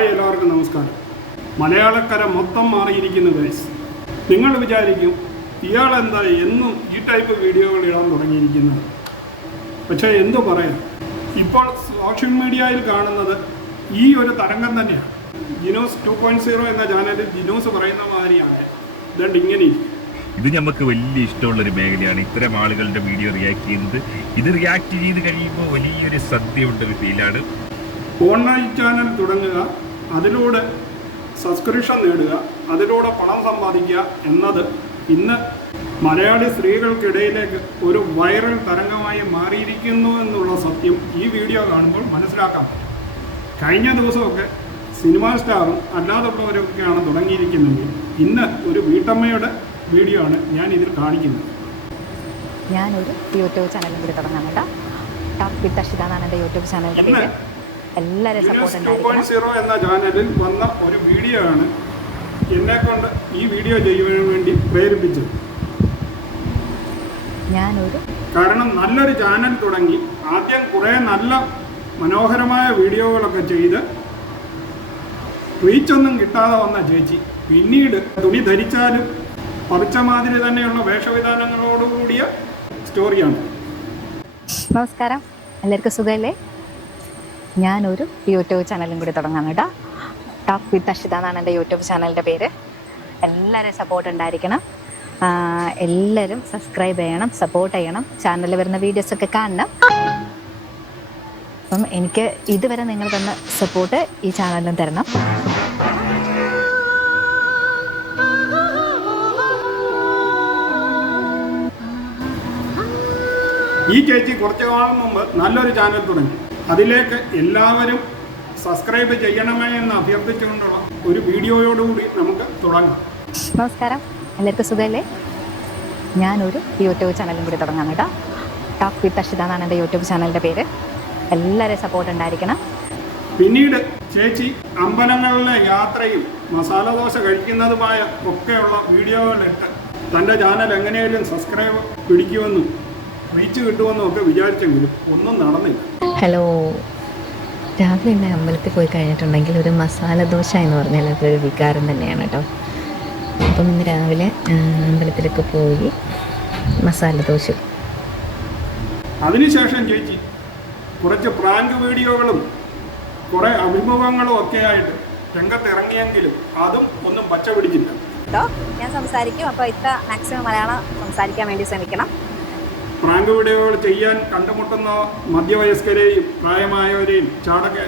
Hi, എല്ലാവർക്കും നമസ്കാരം. മലയാളക്കര മൊത്തം മാറിയിരിക്കുന്നു ഗൈസ്. നിങ്ങൾ വിചാരിക്കും ഇയാളെന്താ എന്നും ഈ ടൈപ്പ് വീഡിയോകൾ ഇടാൻ തുടങ്ങിയിരിക്കുന്നത്. പക്ഷേ എന്തോ പറയാം, ഇപ്പോൾ സോഷ്യൽ മീഡിയയിൽ കാണുന്നത് ഈ ഒരു തരംഗം തന്നെയാണ്. ജിനോസ് 2.0 എന്ന ചാനലിൽ ജിനോസ് പറയുന്ന മാതിരിയാണ് ഇതുകൊണ്ട് ഇങ്ങനെ. ഇത് നമുക്ക് വലിയ ഇഷ്ടമുള്ളൊരു മേഖലയാണ്, ഇത്തരം ആളുകളുടെ വീഡിയോ റിയാക്ട് ചെയ്യുന്നത്. ഇത് റിയാക്ട് ചെയ്ത് കഴിയുമ്പോൾ വലിയൊരു സദ്യ ഉണ്ടൊരു ഫീലാണ്. ഓൺലൈൻ ചാനൽ തുടങ്ങുക, അതിലൂടെ സബ്സ്ക്രിപ്ഷൻ നേടുക, അതിലൂടെ പണം സമ്പാദിക്കുക എന്നത് ഇന്ന് മലയാളി സ്ത്രീകൾക്കിടയിലേക്ക് ഒരു വൈറൽ തരംഗമായി മാറിയിരിക്കുന്നു എന്നുള്ള സത്യം ഈ വീഡിയോ കാണുമ്പോൾ മനസ്സിലാക്കാൻ പറ്റും. കഴിഞ്ഞ ദിവസമൊക്കെ സിനിമാ സ്റ്റാറും അല്ലാതുള്ളവരൊക്കെയാണ് തുടങ്ങിയിരിക്കുന്നെങ്കിൽ ഇന്ന് ഒരു വീട്ടമ്മയുടെ വീഡിയോ ആണ് ഞാൻ ഇതിൽ കാണിക്കുന്നത്. ഞാനൊരു യൂട്യൂബ് ചാനലും കൂടി തുടങ്ങാൻ കേട്ടോ. ടോപ്പ് വിത്ത് അഷിത എന്നാണ് എൻ്റെ യൂട്യൂബ് ചാനലിൻ്റെ പേര്. എല്ലാവരും സപ്പോർട്ട് ഉണ്ടായിരിക്കണം. 2.0 എന്ന ചാനലിൽ വന്ന ഒരു വീഡിയോ ആണ് എന്നെക്കൊണ്ട് ഈ വീഡിയോ ചെയ്യുവാൻ വേണ്ടി പ്രേരിപ്പിച്ചത്. കാരണം നല്ലൊരു ചാനൽ തുടങ്ങി ആദ്യം കുറേ നല്ല മനോഹരമായ വീഡിയോകളൊക്കെ ചെയ്ത് റീച്ചൊന്നും കിട്ടാതെ വന്ന ചേച്ചി പിന്നീട് തുണി ധരിച്ചാലും പറിച്ച മാതിരി തന്നെയുള്ള വേഷവിധാനങ്ങളോടുകൂടിയ സ്റ്റോറിയാണ്. നമസ്കാരം, എല്ലാവർക്കും സുഖമല്ലേ? ഞാനൊരു യൂട്യൂബ് ചാനലും കൂടി തുടങ്ങാൻ കേട്ടോ. ടോപ്പ് വിത്ത് അഷിത എന്നാണ് എൻ്റെ യൂട്യൂബ് ചാനലിൻ്റെ പേര്. എല്ലാവരും സപ്പോർട്ട് ഉണ്ടായിരിക്കണം. എല്ലാവരും സബ്സ്ക്രൈബ് ചെയ്യണം, സപ്പോർട്ട് ചെയ്യണം, ചാനലിൽ വരുന്ന വീഡിയോസൊക്കെ കാണണം. അപ്പം എനിക്ക് ഇതുവരെ നിങ്ങൾ തന്ന സപ്പോർട്ട് ഈ ചാനലിലും തരണം. ഈ ചേച്ചി കുറച്ചു കാലം മുമ്പ് നല്ലൊരു ചാനൽ തുടങ്ങി. അതിലേക്ക് എല്ലാവരും സബ്സ്ക്രൈബ് ചെയ്യണമേ എന്ന് അഭ്യർത്ഥിച്ചുകൊണ്ടുള്ള ഒരു വീഡിയോയോടുകൂടി നമുക്ക് തുടങ്ങാം. നമസ്കാരം, എല്ലാവർക്കും സുഖമല്ലേ? ഞാനൊരു യൂട്യൂബ് ചാനലും കൂടി തുടങ്ങാൻ കേട്ടോ. ടോപ്പ് വിത്ത് അഷിത എന്നാണ് എൻ്റെ യൂട്യൂബ് ചാനലിൻ്റെ പേര്. എല്ലാവരും സപ്പോർട്ട് ഉണ്ടായിരിക്കണം. പിന്നീട് ചേച്ചി അമ്പലങ്ങളിലെ യാത്രയും മസാല ദോശ കഴിക്കുന്നതുമായ ഒക്കെയുള്ള വീഡിയോകളിട്ട് തൻ്റെ ചാനൽ എങ്ങനെയും സബ്സ്ക്രൈബ് പിടിക്കുമെന്നും റീച്ച് കിട്ടുമെന്നും ഒക്കെ വിചാരിച്ചെങ്കിലും ഒന്നും നടന്നില്ല. ഹലോ, രാവിലെ ഇന്ന് അമ്പലത്തിൽ പോയി കഴിഞ്ഞിട്ടുണ്ടെങ്കിൽ ഒരു മസാല ദോശ എന്ന് പറഞ്ഞാൽ അതൊരു വികാരം തന്നെയാണ് കേട്ടോ. അപ്പം ഇന്ന് രാവിലെ അമ്പലത്തിലൊക്കെ പോയി മസാല ദോശ. അതിനുശേഷം ചേച്ചി കുറച്ച് പ്രാങ്ക് വീഡിയോകളും കുറേ അഭിമുഖങ്ങളും ഒക്കെ ആയിട്ട് രംഗത്തിറങ്ങിയെങ്കിലും അതും ഒന്നും പച്ച പിടിച്ചില്ല കേട്ടോ. ഞാൻ സംസാരിക്കും, അപ്പോൾ ഇത്ര മാക്സിമം മലയാളം സംസാരിക്കാൻ വേണ്ടി ശ്രമിക്കണം. പ്രാങ്ക് വീഡിയോകൾ ചെയ്യാൻ കണ്ടുമുട്ടുന്ന മധ്യവയസ്കരെയും പ്രായമായവരെയും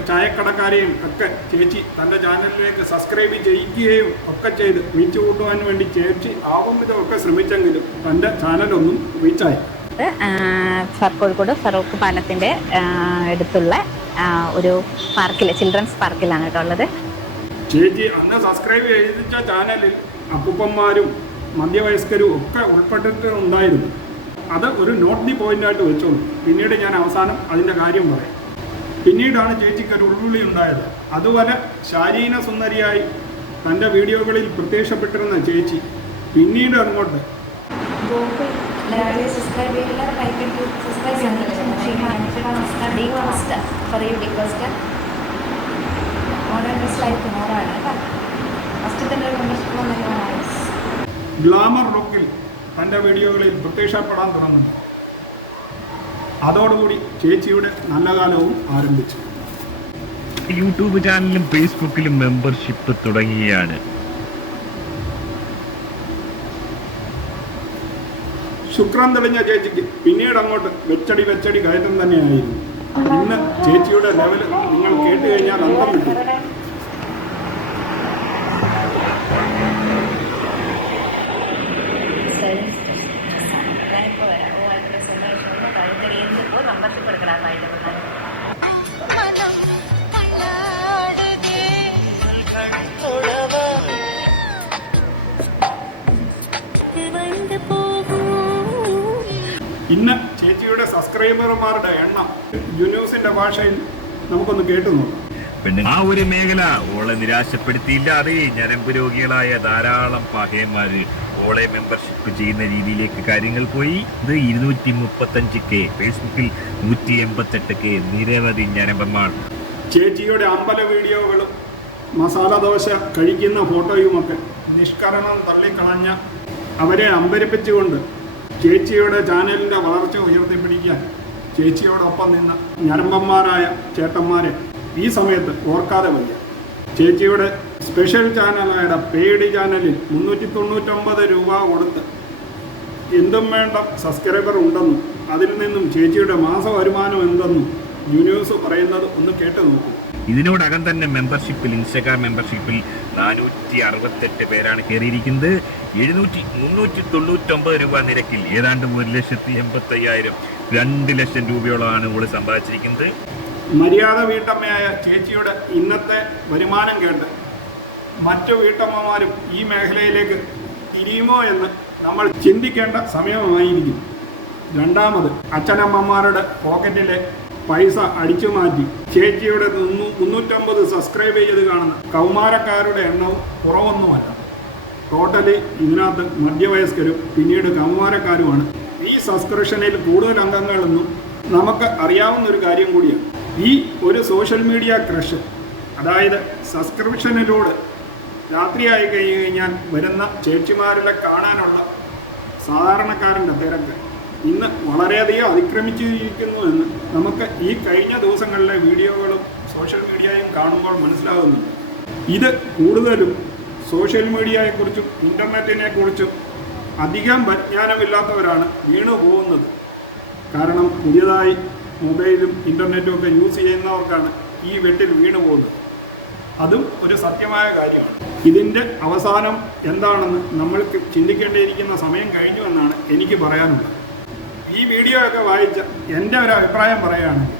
ചായക്കടക്കാരെയും ഒക്കെ ചേച്ചി തൻ്റെ ചാനലിലേക്ക് സബ്സ്ക്രൈബ് ചെയ്യുകയും ഒക്കെ ചെയ്ത് റീച്ച് കൂട്ടുവാൻ വേണ്ടി ചേച്ചി ആവും വിധമൊക്കെ ശ്രമിച്ചെങ്കിലും തൻ്റെ ചാനലൊന്നും റീച്ചായി. കോഴിക്കോട് ഫറൂഖ് പാലത്തിൻ്റെ അടുത്തുള്ള ഒരു പാർക്കിൽ, ചിൽഡ്രൻസ് പാർക്കിലാണ് കേട്ടോ ഉള്ളത്. ചേച്ചി അന്ന് സബ്സ്ക്രൈബ് ചെയ്തിച്ച ചാനലിൽ അപ്പൂപ്പന്മാരും മധ്യവയസ്കരും ഒക്കെ ഉൾപ്പെട്ടിട്ടുണ്ടായിരുന്നു. അത് ഒരു നോട്ട് ദി പോയിൻ്റായിട്ട് വെച്ചോളൂ. പിന്നീട് ഞാൻ അവസാനം അതിൻ്റെ കാര്യം പറയാം. പിന്നീടാണ് ചേച്ചിക്ക് ഒരു ഉൾവിളി ഉണ്ടായത്. അതുപോലെ ശാരീന സുന്ദരിയായി തൻ്റെ വീഡിയോകളിൽ പ്രത്യക്ഷപ്പെട്ടിരുന്ന ചേച്ചി പിന്നീട് അങ്ങോട്ട് ഗ്ലാമർ ലുക്കിൽ തൻ്റെ വീഡിയോകളിൽ പ്രത്യക്ഷപ്പെടാൻ തുടങ്ങുന്നു. അതോടുകൂടി ചേച്ചിയുടെ നല്ല കാലവും ആരംഭിച്ചു. യൂട്യൂബ് ചാനലിലും ഫേസ്ബുക്കിലും മെമ്പർഷിപ്പ് തുടങ്ങിയാണ്. ശുക്രൻ തെളിഞ്ഞ ചേച്ചിക്ക് പിന്നീട് അങ്ങോട്ട് വെച്ചടി കയറ്റം തന്നെയായിരുന്നു. ഇന്ന് ചേച്ചിയുടെ ലെവല് നിങ്ങൾ കേട്ട് കഴിഞ്ഞാൽ അന്തം കിട്ടും. ഇന്ന് ചേച്ചിയുടെ സബ്സ്ക്രൈബർമാരുടെ എണ്ണം ജിനോസിന്റെ ഭാഷയിൽ നമുക്കൊന്ന് കേട്ടു നോക്കാം. ആ ഒരു മേഖല ഓളെ നിരാശപ്പെടുത്തിയില്ല. അതേ ഞരമ്പ് രോഗികളായ ധാരാളം പഹയന്മാര് ഓളെ മെമ്പർഷിപ്പ് ചെയ്യുന്ന രീതിയിലേക്ക് കാര്യങ്ങൾ പോയി. ഇത് 235K, ഫേസ്ബുക്കിൽ 188K, നിരവധി ഞരമ്പന്മാർ. ചേച്ചിയുടെ അമ്പല വീഡിയോകളും മസാല ദോശ കഴിക്കുന്ന ഫോട്ടോയുമൊക്കെ നിഷ്കരണം തള്ളിക്കളഞ്ഞ അവരെ അമ്പരിപ്പിച്ചുകൊണ്ട് ചേച്ചിയുടെ ചാനലിൻ്റെ വളർച്ച ഉയർത്തിപ്പിടിക്കാൻ ചേച്ചിയോടൊപ്പം നിന്ന ഞരമ്പന്മാരായ ചേട്ടന്മാരെ ഈ സമയത്ത് ഓർക്കാതെ വയ്യ. ചേച്ചിയുടെ സ്പെഷ്യൽ ചാനലായ പെയ്ഡ് ചാനലിൽ 399 രൂപ കൊടുത്ത് എന്തും വേണ്ട സബ്സ്ക്രൈബർ ഉണ്ടെന്നും അതിൽ നിന്നും ചേച്ചിയുടെ മാസ വരുമാനം എന്തെന്നും ന്യൂസ് പറയുന്നത് ഒന്ന് കേട്ട് നോക്കൂ. ഇതിനോടകം തന്നെ മെമ്പർഷിപ്പിൽ, ഇൻസ്റ്റഗ്രാം മെമ്പർഷിപ്പിൽ 468 പേരാണ് കയറിയിരിക്കുന്നത്. 399 രൂപ നിരക്കിൽ ഏതാണ്ട് 1,85,000 2 ലക്ഷം രൂപയോളമാണ് ഇവള് സമ്പാദിച്ചിരിക്കുന്നത്. മര്യാദ വീട്ടമ്മയായ ചേച്ചിയുടെ ഇന്നത്തെ വരുമാനം കേട്ട് മറ്റു വീട്ടമ്മമാരും ഈ മേഖലയിലേക്ക് തിരിയുമോ എന്ന് നമ്മൾ ചിന്തിക്കേണ്ട സമയമായിരിക്കും. രണ്ടാമത്, അച്ഛനമ്മമാരുടെ പോക്കറ്റിലെ പൈസ അടിച്ചു മാറ്റി ചേച്ചിയുടെ 350 സബ്സ്ക്രൈബ് ചെയ്ത് കാണുന്ന കൗമാരക്കാരുടെ എണ്ണവും കുറവൊന്നുമല്ല. ടോട്ടലി ഇതിനകത്ത് മധ്യവയസ്കരും പിന്നീട് കൗമാരക്കാരുമാണ്. ഈ സബ്സ്ക്രിപ്ഷനിൽ കൂടുതൽ അംഗങ്ങളെന്നും നമുക്ക് അറിയാവുന്ന ഒരു കാര്യം കൂടിയാണ്. ഈ ഒരു സോഷ്യൽ മീഡിയ ക്രഷ്, അതായത് സബ്സ്ക്രിപ്ഷനിലൂടെ രാത്രിയായി കഴിഞ്ഞാൽ വരുന്ന ചേച്ചിമാരിലെ കാണാനുള്ള സാധാരണക്കാരൻ്റെ തിരക്ക് ഇന്ന് വളരെയധികം അതിക്രമിച്ചിരിക്കുന്നു എന്ന് നമുക്ക് ഈ കഴിഞ്ഞ ദിവസങ്ങളിലെ വീഡിയോകളും സോഷ്യൽ മീഡിയയും കാണുമ്പോൾ മനസ്സിലാകുന്നുണ്ട്. ഇത് കൂടുതലും സോഷ്യൽ മീഡിയയെക്കുറിച്ചും ഇൻ്റർനെറ്റിനെക്കുറിച്ചും അധികം പരിജ്ഞാനമില്ലാത്തവരാണ് വീണു പോകുന്നത്. കാരണം പുതിയതായി മൊബൈലും ഇൻ്റർനെറ്റും ഒക്കെ യൂസ് ചെയ്യുന്നവർക്കാണ് ഈ വെട്ടിൽ വീണു പോകുന്നത്. അതും ഒരു സത്യമായ കാര്യമാണ്. ഇതിൻ്റെ അവസാനം എന്താണെന്ന് നമ്മൾക്ക് ചിന്തിക്കേണ്ടിയിരിക്കുന്ന സമയം കഴിഞ്ഞു എന്നാണ് എനിക്ക് പറയാനുള്ളത്. ഈ വീഡിയോ ഒക്കെ വായിച്ച എൻ്റെ ഒരു അഭിപ്രായം പറയുകയാണെങ്കിൽ,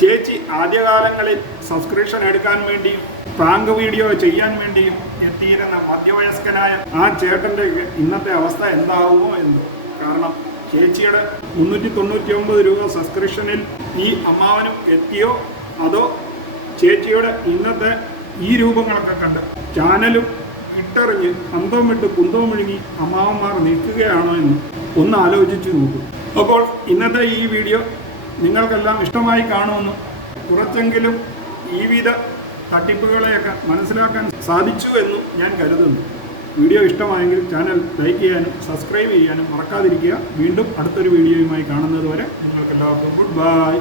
ചേച്ചി ആദ്യകാലങ്ങളിൽ സബ്സ്ക്രിപ്ഷൻ എടുക്കാൻ വേണ്ടിയും പ്രാങ്ക് വീഡിയോ ചെയ്യാൻ വേണ്ടിയും എത്തിയിരുന്ന മധ്യവയസ്കനായ ആ ചേട്ടൻ്റെ ഇന്നത്തെ അവസ്ഥ എന്താകുമോ എന്തോ. കാരണം ചേച്ചിയുടെ 399 രൂപ സബ്സ്ക്രിപ്ഷനിൽ ഈ അമ്മാവനും എത്തിയോ, അതോ ചേച്ചിയുടെ ഇന്നത്തെ ഈ രൂപങ്ങളൊക്കെ കണ്ട് ചാനലും ഇട്ടെറിഞ്ഞ് അന്തം വിട്ട് കുന്തവും വിഴുങ്ങി അമ്മാവന്മാർ നിൽക്കുകയാണോ എന്ന് ഒന്ന് ആലോചിച്ച് നോക്കൂ. അപ്പോൾ ഇന്നത്തെ ഈ വീഡിയോ നിങ്ങൾക്കെല്ലാം ഇഷ്ടമായി കാണുമെന്നും കുറച്ചെങ്കിലും ഈ വിധ തട്ടിപ്പുകളെയൊക്കെ മനസ്സിലാക്കാൻ സാധിച്ചു എന്നും ഞാൻ കരുതുന്നു. വീഡിയോ ഇഷ്ടമായെങ്കിൽ ചാനൽ ലൈക്ക് ചെയ്യാനും സബ്സ്ക്രൈബ് ചെയ്യാനും മറക്കാതിരിക്കുക. വീണ്ടും അടുത്തൊരു വീഡിയോയുമായി കാണുന്നത് വരെ നിങ്ങൾക്കെല്ലാവർക്കും ഗുഡ് ബൈ.